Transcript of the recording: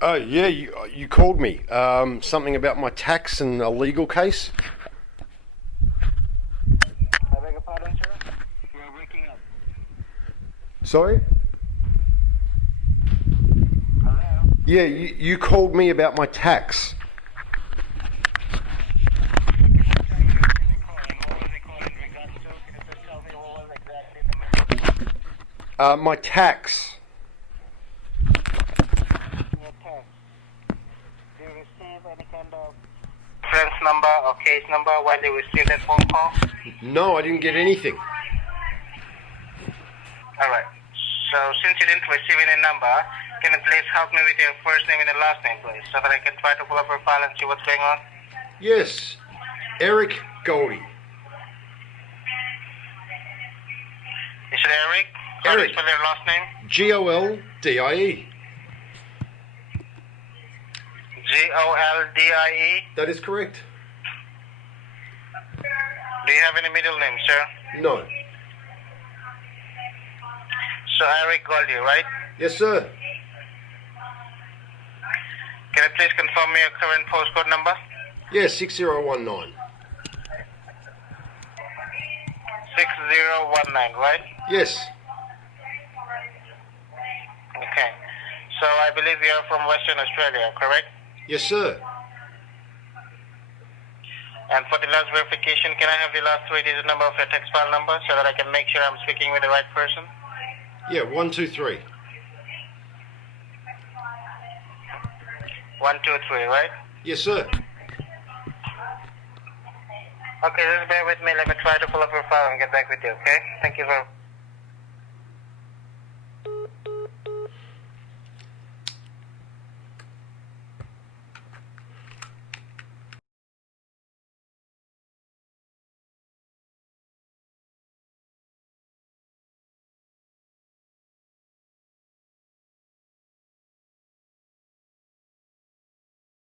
Oh, yeah, you called me. Something about my tax and a legal case? I beg your pardon, sir? You are breaking up. Sorry? Hello? Yeah, you called me about my tax. My tax. Your text. Do you receive any kind of reference number or case number while you receive that phone call? No, I didn't get anything. Alright. So since you didn't receive any number, can you please help me with your first name and your last name, please, so that I can try to pull up your file and see what's going on? Yes, Eric Goldie. Is it Eric? How do you Eric. spell your last name? Goldie. Goldie. That is correct. Do you have any middle name, sir? No. So Eric Goldie, right? Yes, sir. Can you please confirm me your current postcode number? Yeah, 6019. 6019, right? Yes. Okay. So I believe you are from Western Australia, correct? Yes, sir. And for the last verification, can I have the last 3-digit number of your tax file number so that I can make sure I'm speaking with the right person? Yeah, 123. 123, right? Yes, sir. Okay, just bear with me. Let me try to pull up your file and get back with you, okay? Thank you very much.